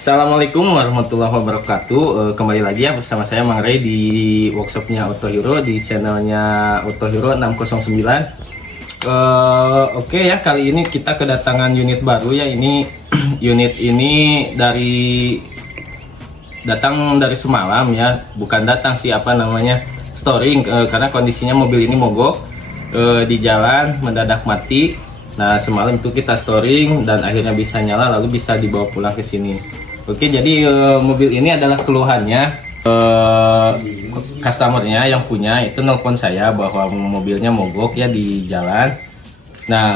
Assalamualaikum warahmatullahi wabarakatuh. Kembali lagi ya bersama saya Mang Ray di workshopnya Auto Hero di channelnya Auto Hero 609. Oke ya, kali ini kita kedatangan unit baru ya. Ini unit ini datang dari semalam ya, bukan datang sih storing, karena kondisinya mobil ini mogok di jalan, mendadak mati. Nah, semalam itu kita storing dan akhirnya bisa nyala, lalu bisa dibawa pulang ke sini. Oke, jadi mobil ini adalah keluhannya customernya yang punya itu nelpon saya bahwa mobilnya mogok ya di jalan. Nah,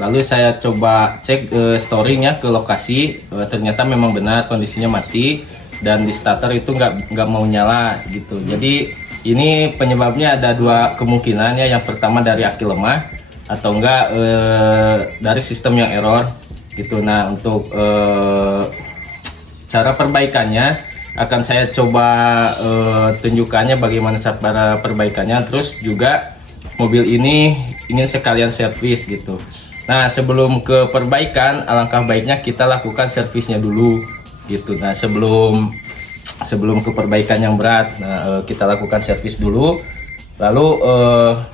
lalu saya coba cek storing ya ke lokasi, ternyata memang benar kondisinya mati dan di starter itu nggak mau nyala gitu. Jadi ini penyebabnya ada dua kemungkinan ya. Yang pertama dari aki lemah atau enggak dari sistem yang error gitu. Nah, untuk cara perbaikannya akan saya coba tunjukkannya bagaimana cara perbaikannya. Terus juga mobil ini ingin sekalian servis gitu. Nah, sebelum ke perbaikan, alangkah baiknya kita lakukan servisnya dulu gitu. Nah, sebelum ke perbaikan yang berat, kita lakukan servis dulu. Lalu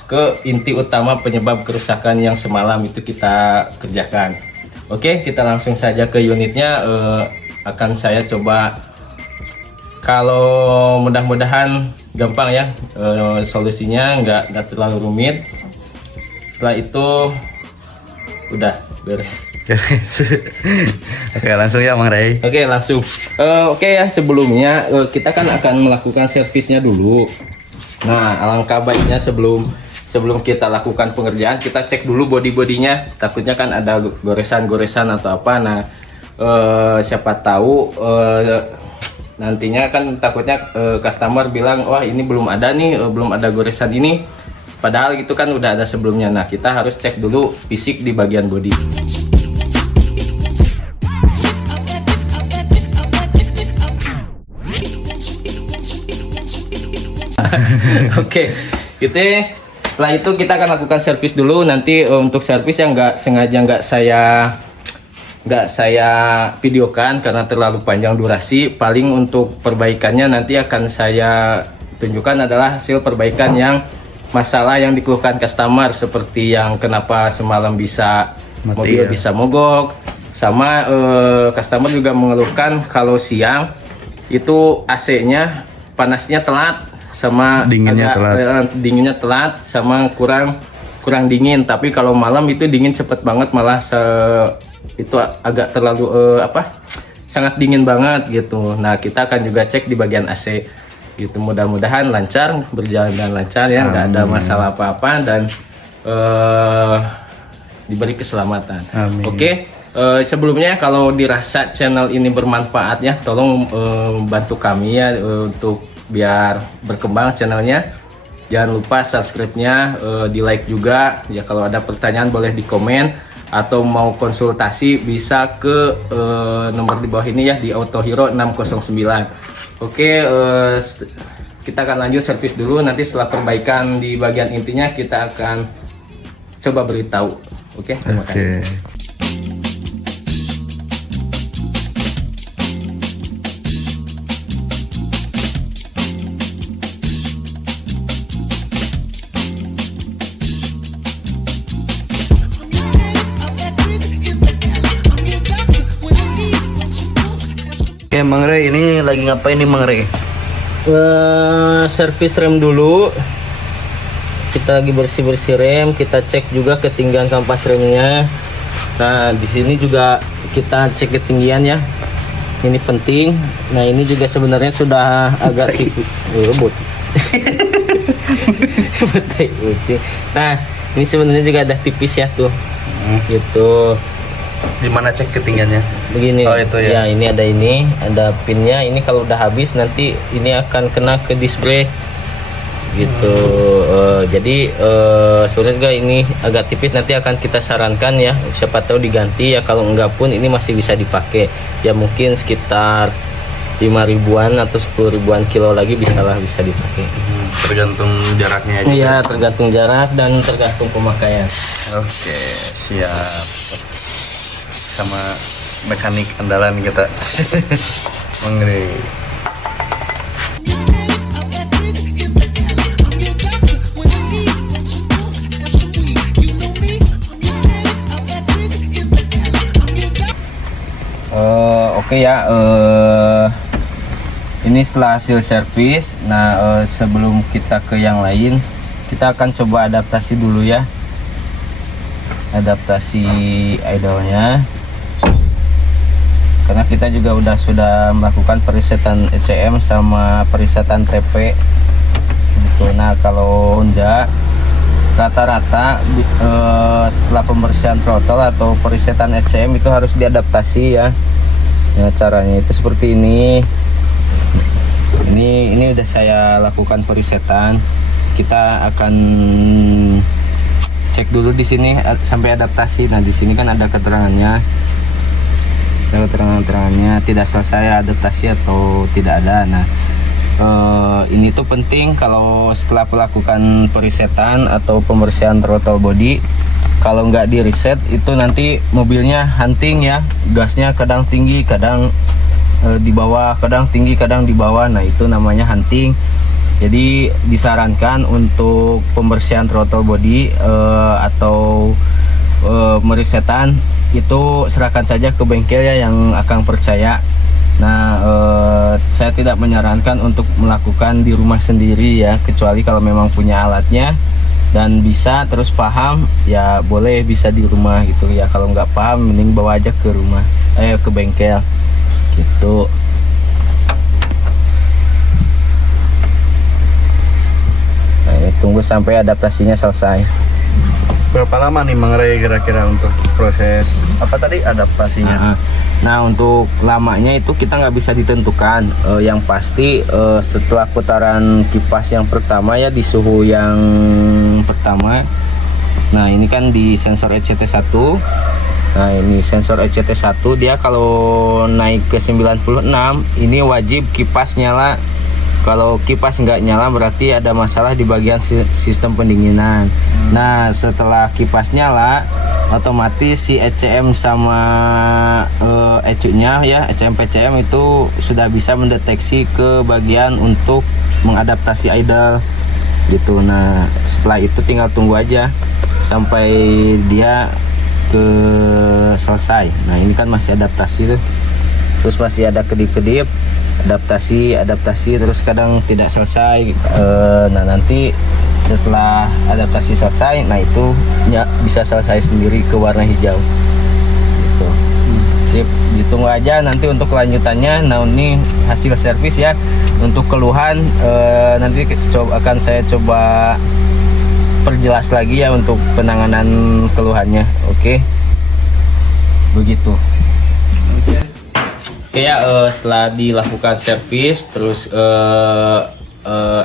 ke inti utama penyebab kerusakan yang semalam itu kita kerjakan. Oke, kita langsung saja ke unitnya. Akan saya coba, kalau mudah-mudahan gampang ya solusinya, nggak terlalu rumit. Setelah itu udah beres. Oke, langsung ya Mang Ray. Oke, langsung. Oke ya, sebelumnya kita kan akan melakukan servisnya dulu. Nah, alangkah baiknya sebelum kita lakukan pengerjaan, kita cek dulu body-bodinya. Takutnya kan ada goresan-goresan atau apa. Nah, siapa tahu nantinya kan takutnya customer bilang, wah ini belum ada nih, belum ada goresan ini. Padahal itu kan udah ada sebelumnya. Nah, kita harus cek dulu fisik di bagian body. Oke, setelah itu kita akan lakukan servis dulu. Nanti untuk servis yang nggak saya videokan karena terlalu panjang durasi. Paling untuk perbaikannya nanti akan saya tunjukkan adalah hasil perbaikan yang masalah yang dikeluhkan customer, seperti yang kenapa semalam bisa mati, mobil ya, bisa mogok. Sama customer juga mengeluhkan kalau siang itu AC-nya panasnya telat, sama dinginnya telat, sama kurang dingin. Tapi kalau malam itu dingin cepet banget, malah itu agak terlalu sangat dingin banget gitu. Nah, kita akan juga cek di bagian AC gitu. Mudah-mudahan lancar, berjalan dan lancar ya, nggak ada masalah apa-apa dan diberi keselamatan. Oke. Sebelumnya kalau dirasa channel ini bermanfaat ya, tolong bantu kami ya untuk biar berkembang channelnya. Jangan lupa subscribe-nya, di like juga ya. Kalau ada pertanyaan boleh di komen, atau mau konsultasi bisa ke nomor di bawah ini ya, di Auto Hero 609. Oke, kita akan lanjut servis dulu. Nanti setelah perbaikan di bagian intinya kita akan coba beritahu. Oke, terima kasih. Oke, Mang Ray, ini lagi ngapain nih Mang Ray? Servis rem dulu. Kita lagi bersih-bersih rem, kita cek juga ketinggian kampas remnya. Nah, di sini juga kita cek ketinggian ya. Ini penting. Nah, ini juga sebenarnya sudah agak tipis. Rebut. Nah, ini sebenarnya juga ada tipis ya tuh. Gitu. Di mana cek ketinggiannya? Begini. Oh, itu ya. Ya, ini ada pinnya. Ini kalau udah habis nanti ini akan kena ke disc brake gitu. Jadi sebenarnya ini agak tipis, nanti akan kita sarankan ya, siapa tahu diganti ya. Kalau enggak pun ini masih bisa dipakai ya, mungkin sekitar 5 ribuan atau 10 ribuan kilo lagi bisa dipakai. Tergantung jaraknya aja. Iya, tergantung jarak dan tergantung pemakaian. Oke, siap. Sama mekanik andalan kita. Mangre. Oke ya, ini setelah hasil servis. Nah, sebelum kita ke yang lain, kita akan coba adaptasi dulu ya, adaptasi idle-nya, karena kita juga sudah melakukan perisetan ECM sama perisetan TP gitu. Nah, kalau enggak, rata-rata setelah pembersihan throttle atau perisetan ECM itu harus diadaptasi ya. Ya, caranya itu seperti ini. Ini udah saya lakukan perisetan. Kita akan cek dulu di sini sampai adaptasi. Nah, di sini kan ada keterangannya. Ada keterangan-keterangannya tidak selesai adaptasi atau tidak ada. Nah, ini tuh penting kalau setelah melakukan perisetan atau pembersihan throttle body. Kalau nggak di reset itu nanti mobilnya hunting ya, gasnya kadang tinggi, kadang di bawah, kadang tinggi, kadang di bawah. Nah, itu namanya hunting. Jadi disarankan untuk pembersihan throttle body atau meresetan itu serahkan saja ke bengkel ya yang akan percaya. Nah, saya tidak menyarankan untuk melakukan di rumah sendiri ya, kecuali kalau memang punya alatnya dan bisa terus paham ya, boleh bisa di rumah gitu ya. Kalau nggak paham mending bawa aja ke rumah, ke bengkel gitu. Nah, ini tunggu sampai adaptasinya selesai. Berapa lama nih Mang Ray kira-kira untuk proses apa tadi adaptasinya? Nah, untuk lamanya itu kita nggak bisa ditentukan. Yang pasti setelah putaran kipas yang pertama ya, di suhu yang pertama. Nah, ini kan di sensor ECT1. Nah, ini sensor ECT1 dia kalau naik ke 96 ini wajib kipas nyala. Kalau kipas nggak nyala berarti ada masalah di bagian sistem pendinginan. Nah, setelah kipas nyala otomatis si ECM sama ECU-nya ya, ECM PCM itu sudah bisa mendeteksi ke bagian untuk mengadaptasi idle gitu. Nah, setelah itu tinggal tunggu aja sampai dia selesai. Nah, ini kan masih adaptasi tuh, terus masih ada kedip-kedip, adaptasi terus kadang tidak selesai. Nah, nanti setelah adaptasi selesai, nah itu ya bisa selesai sendiri ke warna hijau gitu. Sip, ditunggu aja nanti untuk kelanjutannya. Nah, ini hasil servis ya. Untuk keluhan nanti akan saya coba perjelas lagi ya untuk penanganan keluhannya. Oke, begitu. Oke ya, setelah dilakukan servis terus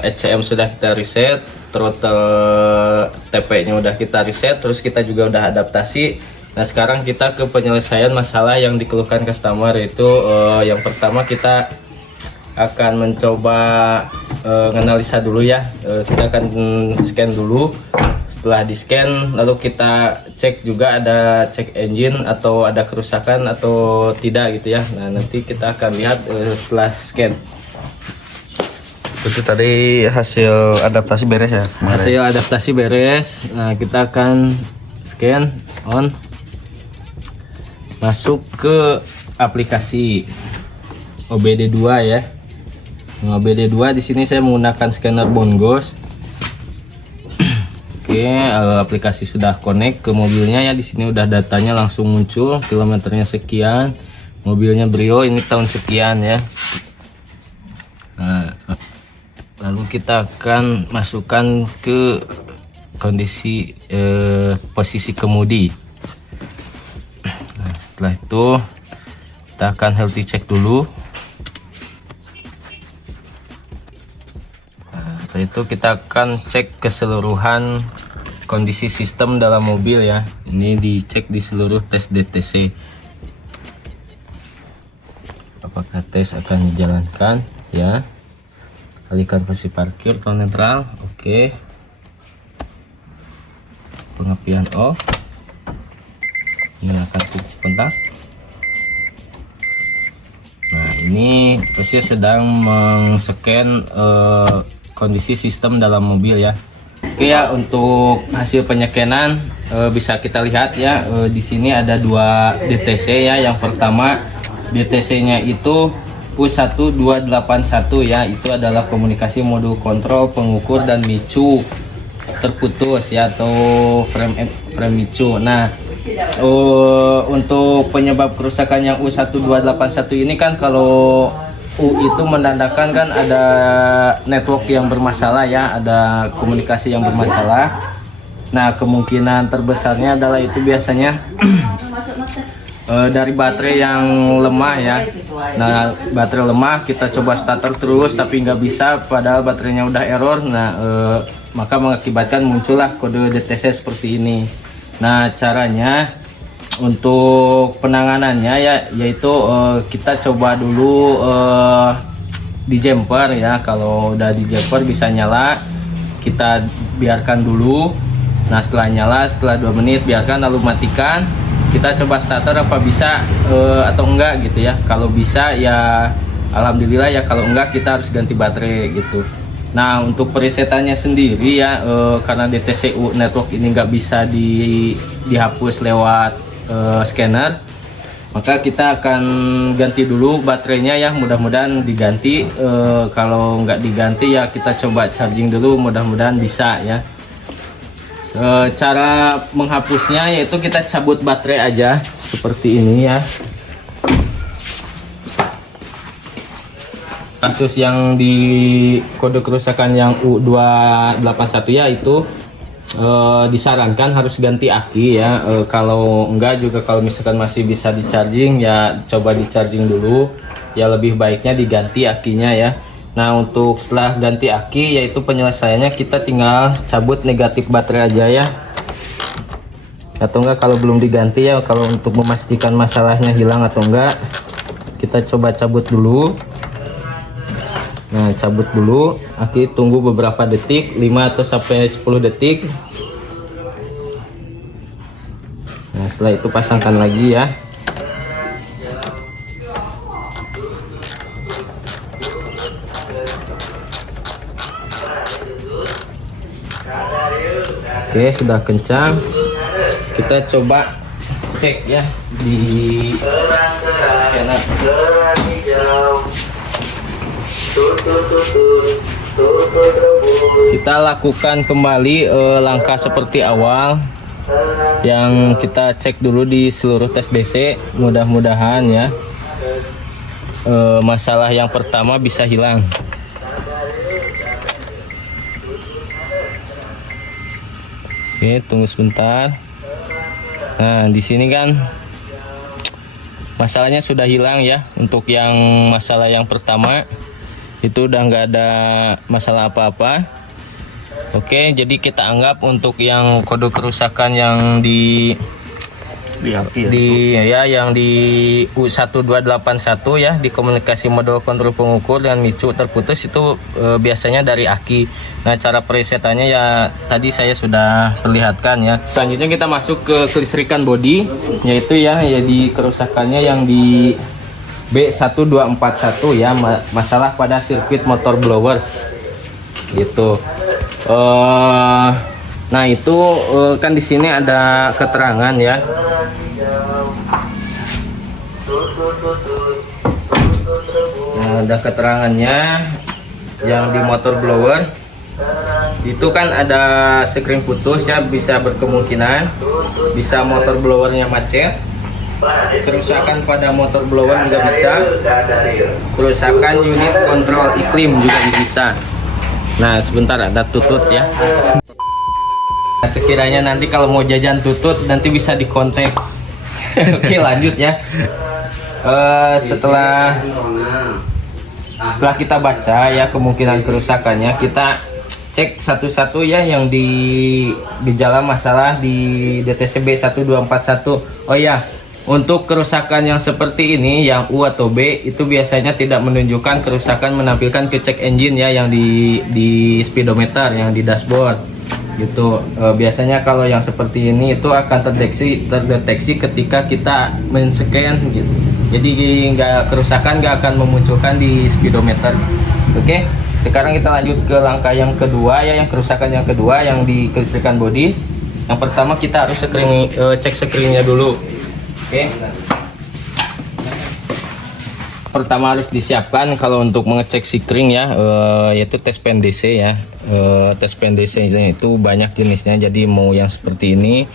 ECM sudah kita reset, throttle TP-nya udah kita reset, terus kita juga udah adaptasi. Nah, sekarang kita ke penyelesaian masalah yang dikeluhkan customer, yaitu yang pertama kita akan mencoba menganalisa dulu ya. Kita akan scan dulu. Setelah di scan lalu kita cek juga ada cek engine atau ada kerusakan atau tidak gitu ya. Nah, nanti kita akan lihat setelah scan. Itu tadi hasil adaptasi beres ya? Hasil adaptasi beres. Nah, kita akan scan on, masuk ke aplikasi OBD2 ya. Nah, OBD2 di sini saya menggunakan scanner Bongos. Oke, aplikasi sudah connect ke mobilnya ya. Di sini udah datanya langsung muncul, kilometernya sekian, mobilnya Brio ini tahun sekian ya. Nah, lalu kita akan masukkan ke kondisi posisi kemudi. Nah, setelah itu kita akan healthy check dulu. Setelah itu kita akan cek keseluruhan kondisi sistem dalam mobil ya. Ini dicek di seluruh tes DTC. Apakah tes akan dijalankan ya. Alihkan posisi parkir, tone netral, oke. Pengapian off. Nyalakan kunci kontak. ini Pesir sedang men-scan kondisi sistem dalam mobil ya. Oke ya, untuk hasil penyekenan bisa kita lihat ya, di sini ada 2 DTC ya. Yang pertama DTC-nya itu PU1281 ya, itu adalah komunikasi modul kontrol pengukur dan micu terputus ya, atau frame micu. Nah, untuk penyebab kerusakan yang U1281 ini kan, kalau U itu menandakan kan ada network yang bermasalah ya, ada komunikasi yang bermasalah. Nah, kemungkinan terbesarnya adalah itu biasanya dari baterai yang lemah ya. Nah, baterai lemah kita coba starter terus tapi nggak bisa, padahal baterainya udah error. Nah, maka mengakibatkan muncullah kode DTC seperti ini. Nah, caranya untuk penanganannya ya, yaitu kita coba dulu di jumper ya. Kalau udah di jumper bisa nyala, kita biarkan dulu. Nah, setelah nyala, setelah 2 menit biarkan, lalu matikan. Kita coba starter apa bisa atau enggak gitu ya. Kalau bisa ya alhamdulillah ya, kalau enggak kita harus ganti baterai gitu. Nah, untuk presetannya sendiri ya, karena DTCU network ini nggak bisa dihapus lewat scanner, maka kita akan ganti dulu baterainya ya. Mudah-mudahan diganti. Kalau nggak diganti ya kita coba charging dulu, mudah-mudahan bisa ya. Cara menghapusnya yaitu kita cabut baterai aja seperti ini ya. Kasus yang di kode kerusakan yang U281 ya, itu disarankan harus ganti aki ya. Kalau enggak juga, kalau misalkan masih bisa di charging ya coba di charging dulu ya, lebih baiknya diganti akinya ya. Nah, untuk setelah ganti aki yaitu penyelesaiannya kita tinggal cabut negatif baterai aja ya, atau enggak kalau belum diganti ya, kalau untuk memastikan masalahnya hilang atau enggak kita coba cabut dulu. Nah, cabut dulu aki, tunggu beberapa detik, 5 atau sampai 10 detik. Nah, setelah itu pasangkan lagi ya. Oke, sudah kencang. Kita coba cek ya di scanner. Kita lakukan kembali langkah seperti awal yang kita cek dulu di seluruh tes DC. Mudah-mudahan ya masalah yang pertama bisa hilang. Oke, tunggu sebentar. Nah, di sini kan masalahnya sudah hilang ya. Untuk yang masalah yang pertama itu udah nggak ada masalah apa-apa. Oke, jadi kita anggap untuk yang kode kerusakan yang di yang di U1281 ya, di komunikasi modul kontrol pengukur dan micu terputus itu biasanya dari aki. Nah, cara presetannya ya tadi saya sudah perlihatkan ya. Selanjutnya kita masuk ke kelistrikan bodi, yaitu ya di kerusakannya yang di B1241 ya, masalah pada sirkuit motor blower gitu. Nah, itu kan di sini ada keterangan ya. Nah, ada keterangannya yang di motor blower itu kan ada screen putus ya, bisa berkemungkinan bisa motor blowernya macet. Kerusakan pada motor blower juga bisa. Kerusakan unit kontrol iklim juga bisa. Nah, sebentar, ada tutut ya. Nah, sekiranya nanti kalau mau jajan tutut nanti bisa dikontak. Oke, lanjut ya. Setelah kita baca ya kemungkinan kerusakannya, kita cek satu-satu ya yang di gejala masalah di DTC B1241. Oh ya, untuk kerusakan yang seperti ini yang U atau B itu biasanya tidak menunjukkan kerusakan, menampilkan ke check engine ya, yang di speedometer, yang di dashboard gitu. Biasanya kalau yang seperti ini itu akan terdeteksi ketika kita men-scan gitu. jadi nggak kerusakan, nggak akan memunculkan di speedometer. Oke, sekarang kita lanjut ke langkah yang kedua ya, yang kerusakan yang kedua yang di kelistrikan bodi. Yang pertama kita harus cek screennya dulu. Oke, pertama harus disiapkan kalau untuk mengecek screen ya, yaitu tes pen DC ya. Tes pen DC itu banyak jenisnya, jadi mau yang seperti ini,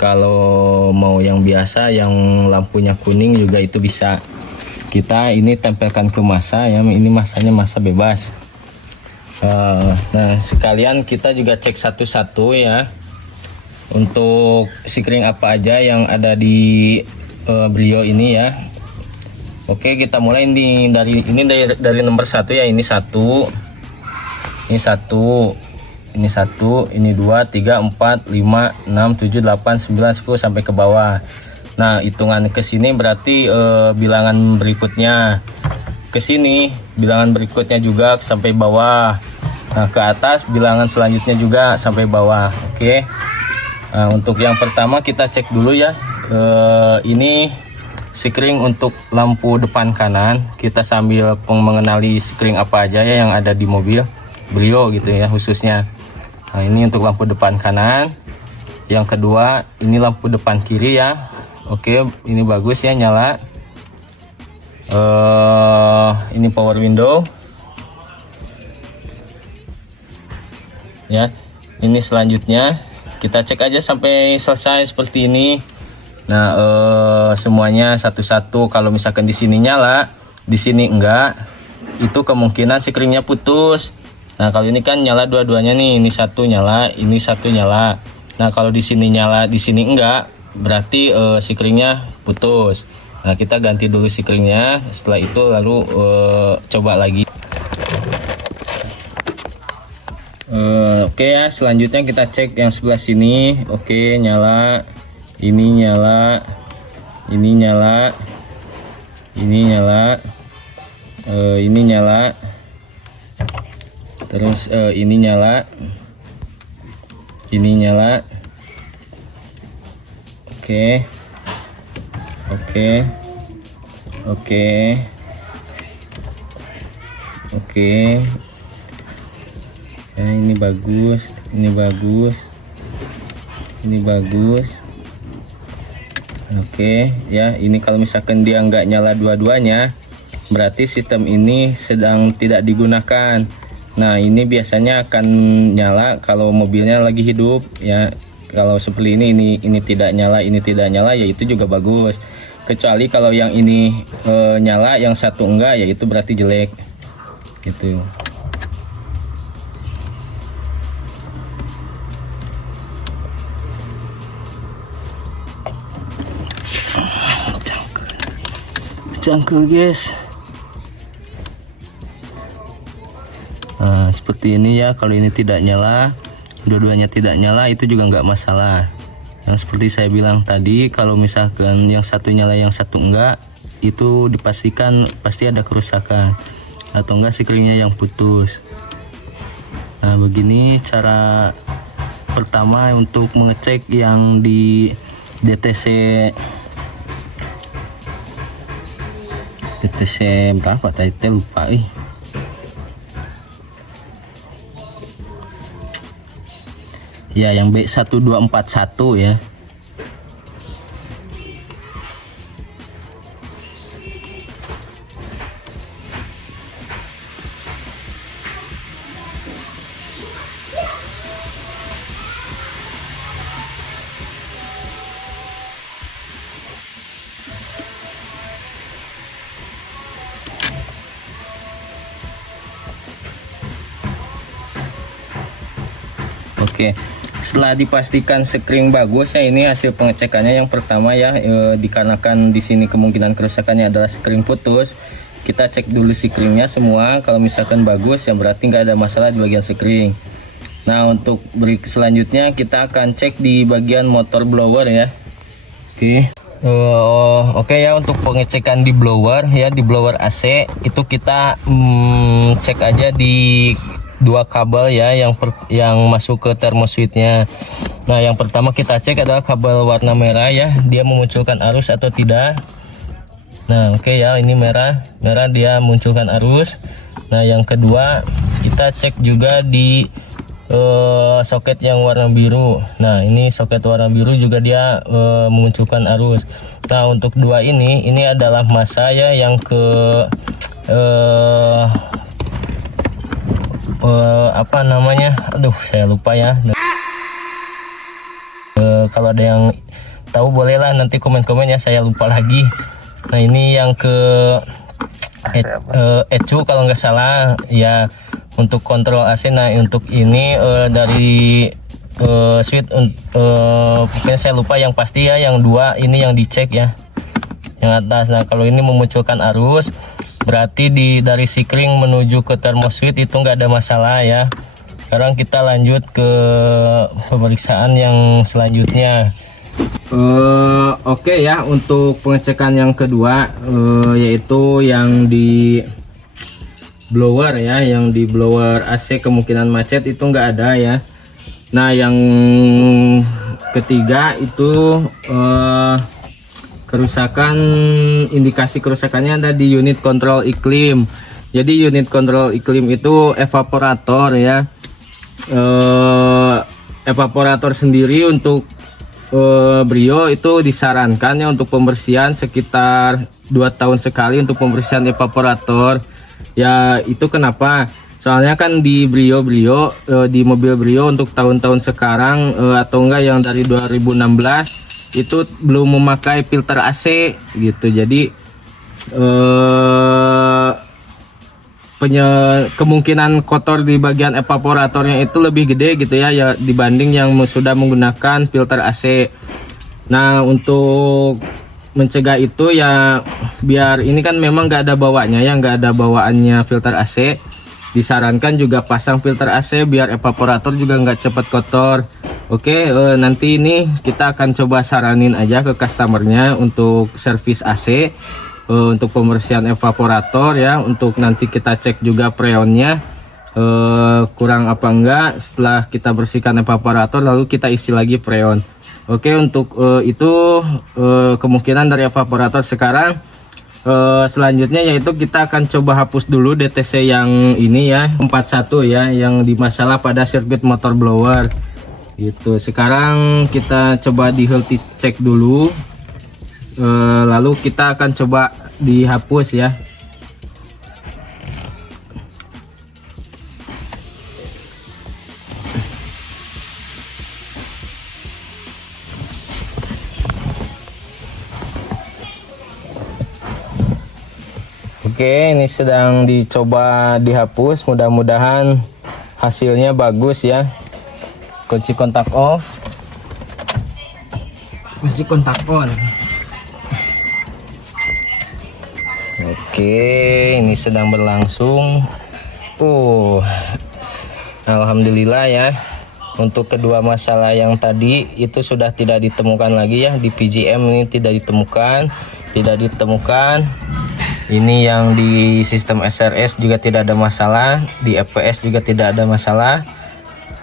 kalau mau yang biasa yang lampunya kuning juga itu bisa. Kita ini tempelkan ke massa ya, ini massanya massa bebas. Nah sekalian kita juga cek satu-satu ya, untuk screen apa aja yang ada di Brio ini ya. Oke, kita mulai dari nomor 1 ya. Ini 1, ini 1, ini 1, ini 2, 3, 4, 5, 6, 7, 8, 9, 10 sampai ke bawah. Nah, hitungan ke sini berarti bilangan berikutnya ke sini, bilangan berikutnya juga sampai bawah. Nah, ke atas bilangan selanjutnya juga sampai bawah. Oke. Nah, untuk yang pertama kita cek dulu ya. Ini screen untuk lampu depan kanan, kita sambil mengenali screen apa aja ya yang ada di mobil Brio gitu ya khususnya. Nah, ini untuk lampu depan kanan. Yang kedua ini lampu depan kiri ya. Oke, ini bagus ya, nyala. Ini power window ya. Ini selanjutnya kita cek aja sampai selesai seperti ini. Nah, semuanya satu-satu. Kalau misalkan di sini nyala, di sini enggak, itu kemungkinan screen-nya putus. Nah, kalau ini kan nyala dua-duanya nih, ini satu nyala, ini satu nyala. Nah, kalau di sini nyala, di sini enggak, berarti screen-nya putus. Nah, kita ganti dulu screen-nya. Setelah itu lalu coba lagi. Oke ya, selanjutnya kita cek yang sebelah sini. Oke, nyala. Ini nyala, ini nyala, ini nyala, ini nyala, terus ini nyala, ini nyala. Oke, oke, oke, oke. Ya, ini bagus, ini bagus, ini bagus. Oke ya, ini kalau misalkan dia nggak nyala dua-duanya, berarti sistem ini sedang tidak digunakan. Nah, ini biasanya akan nyala kalau mobilnya lagi hidup ya. Kalau seperti ini tidak nyala, ini tidak nyala, ya itu juga bagus. Kecuali kalau yang ini nyala, yang satu enggak, ya itu berarti jelek gitu. Cangkul guys. Nah, seperti ini ya. Kalau ini tidak nyala, dua-duanya tidak nyala, itu juga nggak masalah. Yang seperti saya bilang tadi, kalau misalkan yang satu nyala yang satu enggak, itu dipastikan pasti ada kerusakan atau enggak screen-nya yang putus. Nah, begini cara pertama untuk mengecek yang di DTC berapa tadi, lupa ya, yang B1241 ya. Oke, setelah dipastikan screen bagus ya, ini hasil pengecekannya yang pertama ya. Dikarenakan di sini kemungkinan kerusakannya adalah screen putus, kita cek dulu screennya semua. Kalau misalkan bagus ya berarti nggak ada masalah di bagian screen. Nah, untuk selanjutnya kita akan cek di bagian motor blower ya. Oke ya, untuk pengecekan di blower ya, di blower AC itu kita cek aja di dua kabel ya, yang masuk ke thermoswitch-nya. Nah, yang pertama kita cek adalah kabel warna merah ya, dia memunculkan arus atau tidak. Nah oke ya, ini merah dia munculkan arus. Nah yang kedua kita cek juga di soket yang warna biru. Nah ini soket warna biru juga dia mengunculkan arus. Nah untuk dua ini adalah masa ya yang ke apa namanya, aduh saya lupa ya. Kalau ada yang tahu bolehlah nanti komen-komen ya, saya lupa lagi. Nah ini yang ke ECU kalau nggak salah ya, untuk kontrol AC. Nah untuk ini dari switch pokoknya saya lupa yang pasti ya, yang dua ini yang dicek ya, yang atas. Nah kalau ini memunculkan arus berarti dari sikring menuju ke thermoswitch itu nggak ada masalah ya. Sekarang kita lanjut ke pemeriksaan yang selanjutnya. Oke ya, untuk pengecekan yang kedua yaitu yang di blower ya, yang di blower AC kemungkinan macet itu nggak ada ya. Nah yang ketiga itu kerusakan, indikasi kerusakannya ada di unit kontrol iklim. Jadi unit kontrol iklim itu evaporator ya. Evaporator sendiri untuk Brio itu disarankan ya untuk pembersihan sekitar 2 tahun sekali untuk pembersihan evaporator ya. Itu kenapa? Soalnya kan di Brio di mobil Brio untuk tahun-tahun sekarang atau enggak yang dari 2016 itu belum memakai filter AC gitu. Jadi kemungkinan kotor di bagian evaporatornya itu lebih gede gitu ya, dibanding yang sudah menggunakan filter AC. Nah untuk mencegah itu ya, biar ini kan memang nggak ada bawaannya ya, nggak ada bawaannya filter AC, disarankan juga pasang filter AC biar evaporator juga nggak cepat kotor. Oke, nanti ini kita akan coba saranin aja ke customernya untuk servis AC, untuk pembersihan evaporator ya, untuk nanti kita cek juga freonnya kurang apa enggak. Setelah kita bersihkan evaporator lalu kita isi lagi freon. Oke, untuk itu kemungkinan dari evaporator. Sekarang selanjutnya yaitu kita akan coba hapus dulu DTC yang ini ya, 41 ya, yang dimasalah pada sirkuit motor blower gitu. Sekarang kita coba di healthy check dulu, lalu kita akan coba dihapus ya. Oke, ini sedang dicoba dihapus, mudah-mudahan hasilnya bagus ya. Kunci kontak off, kunci kontak on. Oke, ini sedang berlangsung. Alhamdulillah ya, untuk kedua masalah yang tadi itu sudah tidak ditemukan lagi ya. Di PGM ini tidak ditemukan. Ini yang di sistem SRS juga tidak ada masalah, di FPS juga tidak ada masalah,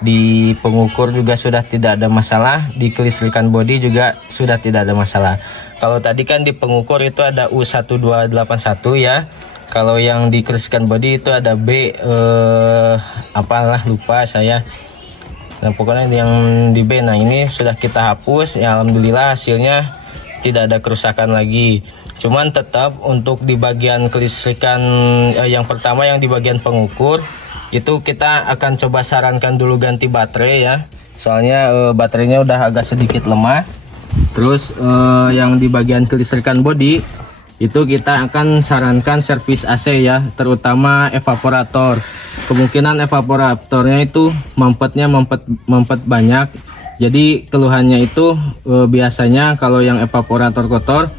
di pengukur juga sudah tidak ada masalah, di kelistrikan bodi juga sudah tidak ada masalah. Kalau tadi kan di pengukur itu ada U1281 ya. Kalau yang di kelistrikan bodi itu ada B apalah lupa saya. Nah pokoknya yang di B. Nah ini sudah kita hapus ya, alhamdulillah hasilnya tidak ada kerusakan lagi. Cuman tetap untuk di bagian kelistrikan yang pertama yang di bagian pengukur itu kita akan coba sarankan dulu ganti baterai ya. Soalnya baterainya udah agak sedikit lemah. Terus yang di bagian kelistrikan bodi itu kita akan sarankan servis AC ya, terutama evaporator. Kemungkinan evaporatornya itu mampet banyak. Jadi keluhannya itu biasanya kalau yang evaporator kotor,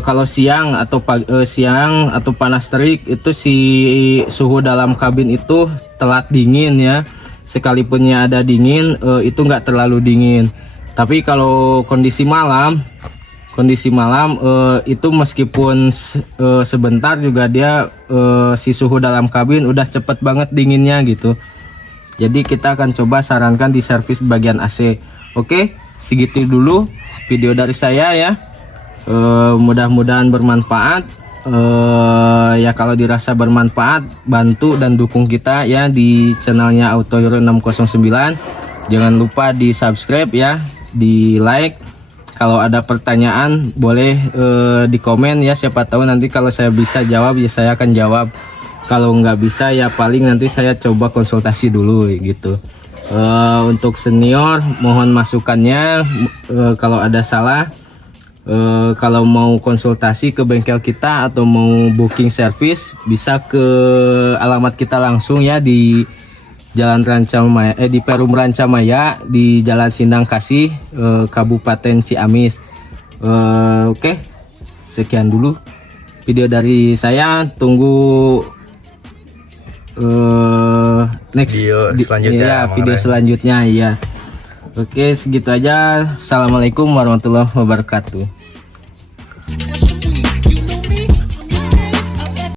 kalau siang atau panas terik itu si suhu dalam kabin itu telat dingin ya. Sekalipunnya ada dingin itu nggak terlalu dingin. Tapi kalau kondisi malam itu meskipun sebentar juga dia si suhu dalam kabin udah cepet banget dinginnya gitu. Jadi kita akan coba sarankan di servis bagian AC. Oke, segitu dulu video dari saya ya. Mudah-mudahan bermanfaat. Ya kalau dirasa bermanfaat, bantu dan dukung kita ya di channelnya Auto Hero 609. Jangan lupa di subscribe ya, di like. Kalau ada pertanyaan boleh di komen ya, siapa tahu nanti kalau saya bisa jawab ya saya akan jawab. Kalau nggak bisa ya paling nanti saya coba konsultasi dulu gitu. Untuk senior mohon masukannya, kalau ada salah. Kalau mau konsultasi ke bengkel kita atau mau booking service bisa ke alamat kita langsung ya di Jalan Rancamaya, di Perum Rancamaya di Jalan Sindang Kasih, Kabupaten Ciamis. Oke, sekian dulu video dari saya. Tunggu next Video selanjutnya, ya, Bang video Ray. selanjutnya ya. Oke, segitu aja. Assalamualaikum warahmatullahi wabarakatuh.